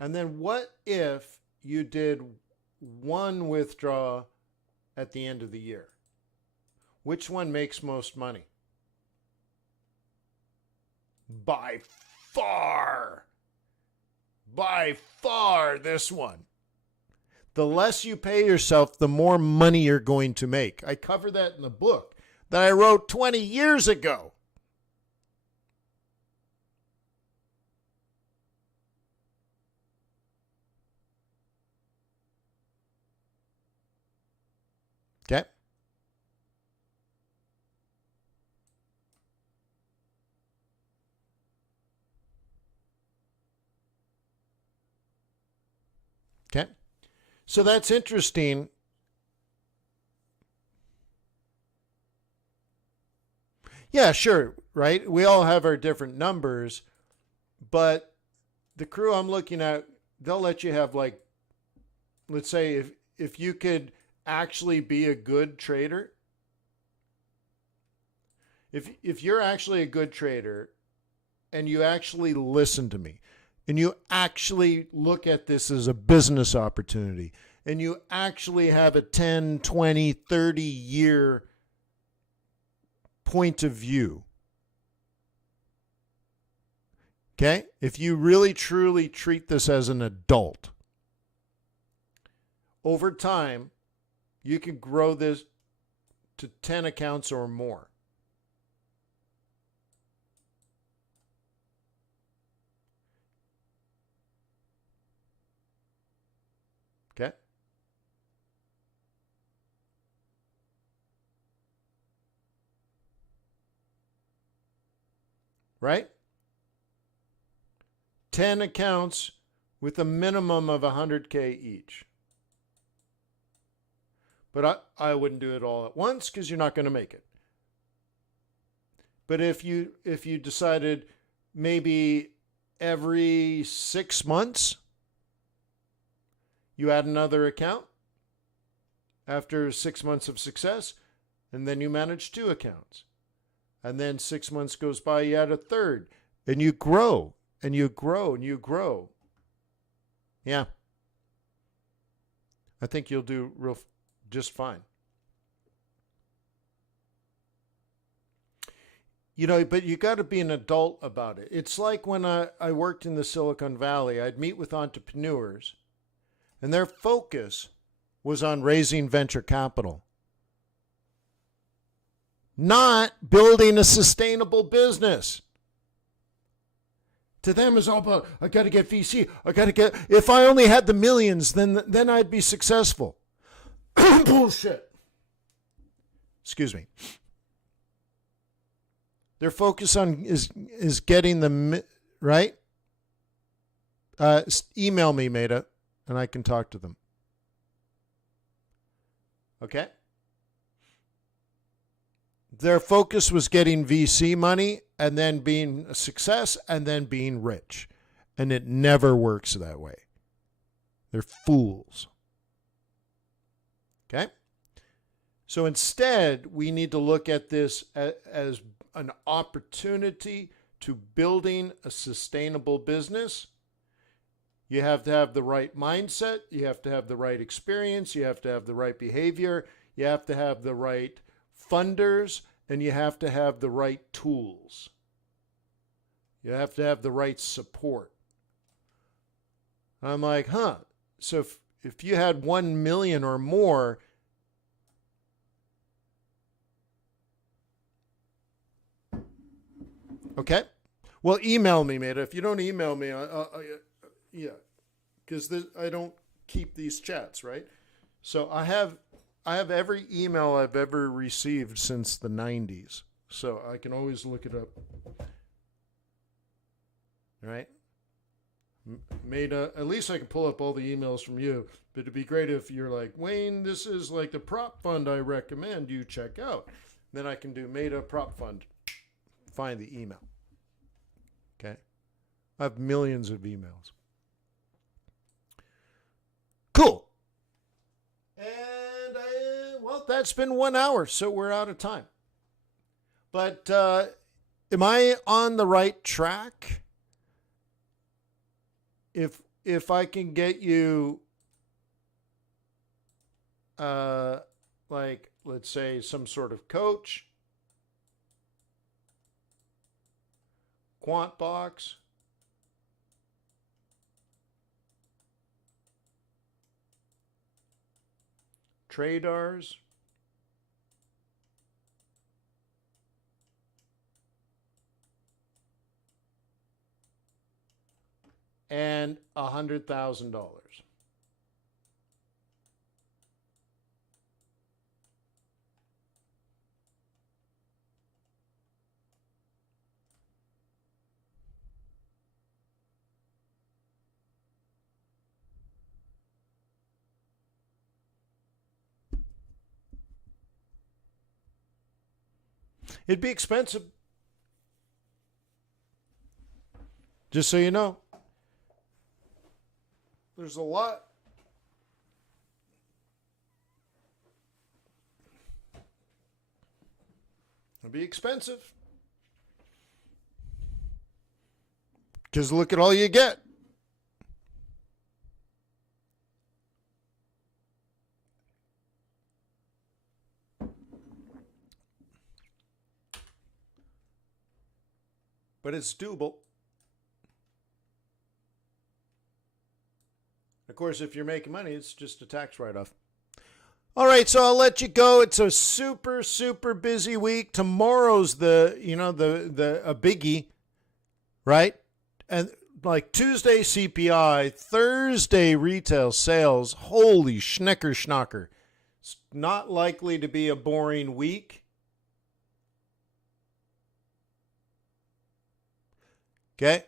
And then what if you did one withdrawal at the end of the year? Which one makes most money? By far, this one. The less you pay yourself, the more money you're going to make. I cover that in the book that I wrote 20 years ago. Okay. Okay. So that's interesting. Yeah, sure, right? We all have our different numbers, but the crew I'm looking at, they'll let you have, like, let's say if you could actually be a good trader, if you're actually a good trader and you actually listen to me and you actually look at this as a business opportunity and you actually have a 10, 20, 30 year point of view, okay? If you really truly treat this as an adult, over time, you can grow this to 10 accounts or more. Okay? Right? 10 accounts with a minimum of 100K each. But I wouldn't do it all at once because you're not going to make it. But if you decided maybe every 6 months you add another account after 6 months of success, and then you manage 2 accounts. And then 6 months goes by, you add a third, and you grow, and you grow, and you grow. Yeah. I think you'll do just fine. but you got to be an adult about it. It's like when I worked in the Silicon Valley, I'd meet with entrepreneurs, and their focus was on raising venture capital, not building a sustainable business. To them, it's all about, I got to get VC. If I only had the millions, then I'd be successful. Bullshit. Excuse me. Their focus on is getting the right. Email me, Meta, and I can talk to them. Okay. Their focus was getting VC money and then being a success and then being rich. And it never works that way. They're fools. Okay? So instead, we need to look at this as an opportunity to building a sustainable business. You have to have the right mindset. You have to have the right experience. You have to have the right behavior. You have to have the right funders, and you have to have the right tools. You have to have the right support. I'm like, so if you had 1 million or more, okay, well, email me, Meta. If you don't email me, yeah, because I don't keep these chats, right? So I have every email I've ever received since the 90s. So I can always look it up. All right? At least I can pull up all the emails from you. But it'd be great if you're like, Wayne, this is like the prop fund I recommend you check out. Then I can do Meta prop fund. Find the email. Okay? I have millions of emails. Cool. And well, that's been 1 hour, so we're out of time. But am I on the right track? If I can get you, like, let's say some sort of coach, quant box, TRADARS, and $100,000. It'd be expensive. Just so you know. There's a lot. It'll be expensive. Because look at all you get. But it's doable. Of course, if you're making money, it's just a tax write-off. All right, so I'll let you go. It's a super, super busy week. Tomorrow's a biggie, right? And like Tuesday CPI, Thursday retail sales. Holy schnecker. It's not likely to be a boring week. Okay.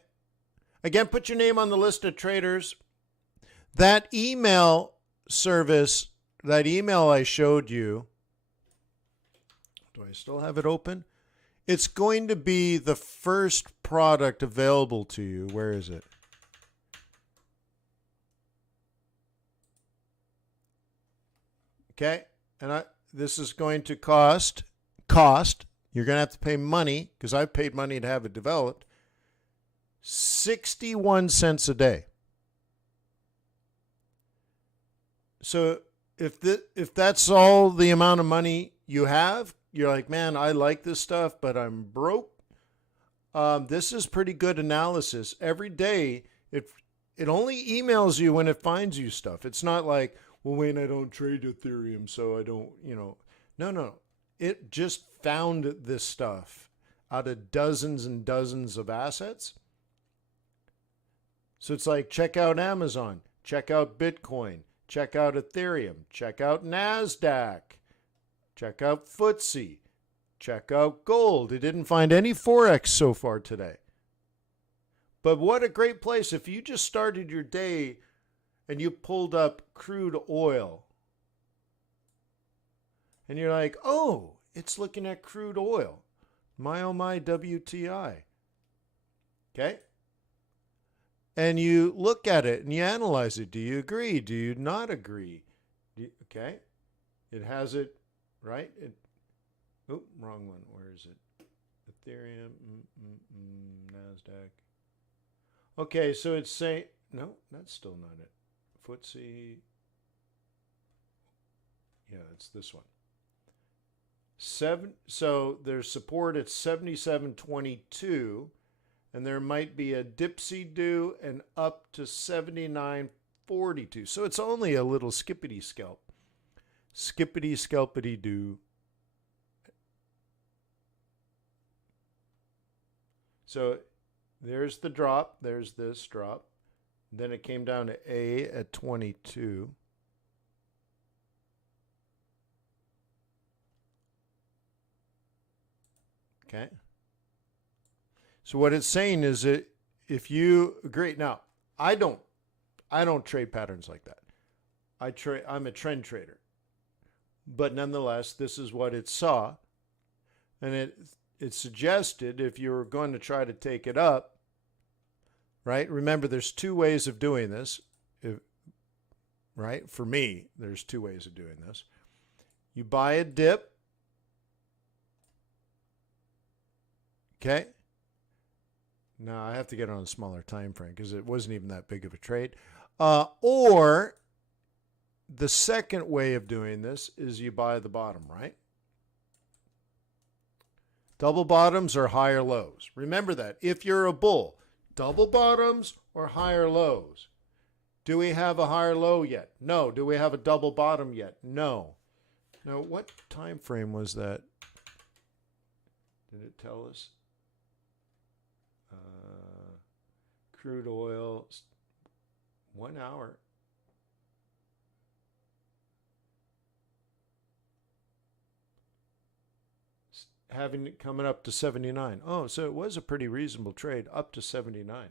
Again, put your name on the list of traders. That email service, that email I showed you, do I still have it open? It's going to be the first product available to you. Where is it? Okay. And this is going to cost. You're going to have to pay money, because I've paid money to have it developed. 61 cents a day. So if that's all the amount of money you have, you're like, man, I like this stuff, but I'm broke. This is pretty good analysis. Every day, it only emails you when it finds you stuff. It's not like, well, Wayne, I don't trade Ethereum, so I don't, No. It just found this stuff out of dozens and dozens of assets. So it's like, check out Amazon, check out Bitcoin, check out Ethereum, check out NASDAQ, check out FTSE, check out gold. It didn't find any Forex so far today. But what a great place. If you just started your day and you pulled up crude oil and you're like, oh, it's looking at crude oil. My, oh my, WTI. Okay? And you look at it and you analyze it. Do you agree? Do you not agree? Okay? It has it, right? Wrong one. Where is it? Ethereum, NASDAQ. Okay, so it's saying, no, that's still not it. FTSE. Yeah, it's this one. So there's support at 77.22, and there might be a dipsy-do and up to 79.42. So it's only a little skippity-scalp. Skippity-scalpity-do. So there's the drop. There's this drop. Then it came down to A at 22. Okay. So what it's saying is that if you agree, now I don't trade patterns like that. I'm a trend trader. But nonetheless, this is what it saw. And it suggested if you were going to try to take it up, right? Remember, there's two ways of doing this. Right? For me, there's two ways of doing this. You buy a dip. Okay. Now I have to get on a smaller time frame because it wasn't even that big of a trade. Or the second way of doing this is you buy the bottom, right? Double bottoms or higher lows. Remember that. If you're a bull, double bottoms or higher lows. Do we have a higher low yet? No. Do we have a double bottom yet? No. Now, what time frame was that? Did it tell us? Crude oil, 1 hour. Having it coming up to 79. Oh, so it was a pretty reasonable trade up to 79.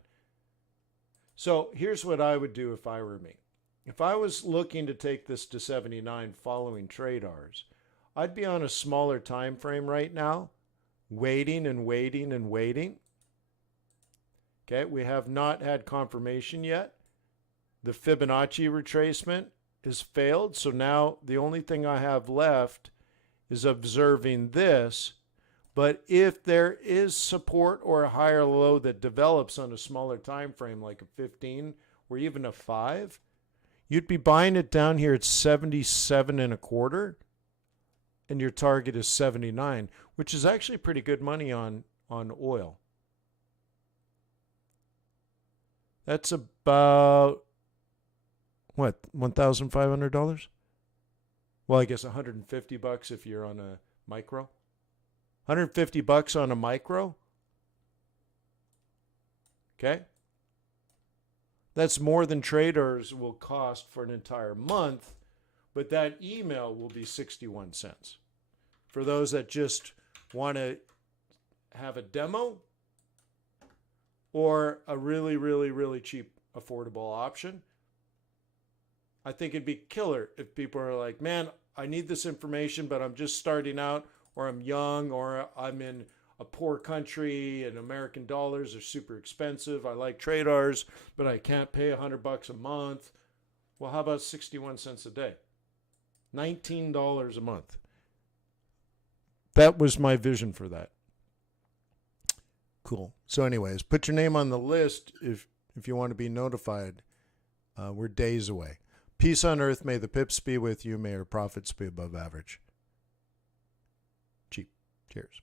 So here's what I would do if I were me. If I was looking to take this to 79 following TRADARS, I'd be on a smaller time frame right now, waiting and waiting and waiting. Okay, we have not had confirmation yet. The Fibonacci retracement has failed, so now the only thing I have left is observing this. But if there is support or a higher low that develops on a smaller time frame, like a 15 or even a 5, you'd be buying it down here at 77 and a quarter, and your target is 79, which is actually pretty good money on oil. That's about, what, $1,500? Well, I guess $150 if you're on a micro. $150 on a micro. Okay. That's more than TRADARS will cost for an entire month, but that email will be 61 cents. For those that just want to have a demo or a really, really, really cheap, affordable option, I think it'd be killer if people are like, man, I need this information, but I'm just starting out, or I'm young, or I'm in a poor country and American dollars are super expensive. I like TRADARS, but I can't pay $100 a month. Well, how about 61 cents a day? $19 a month. That was my vision for that. Cool. So anyways, put your name on the list if you want to be notified. We're days away. Peace on earth. May the pips be with you. May your profits be above average. Cheers.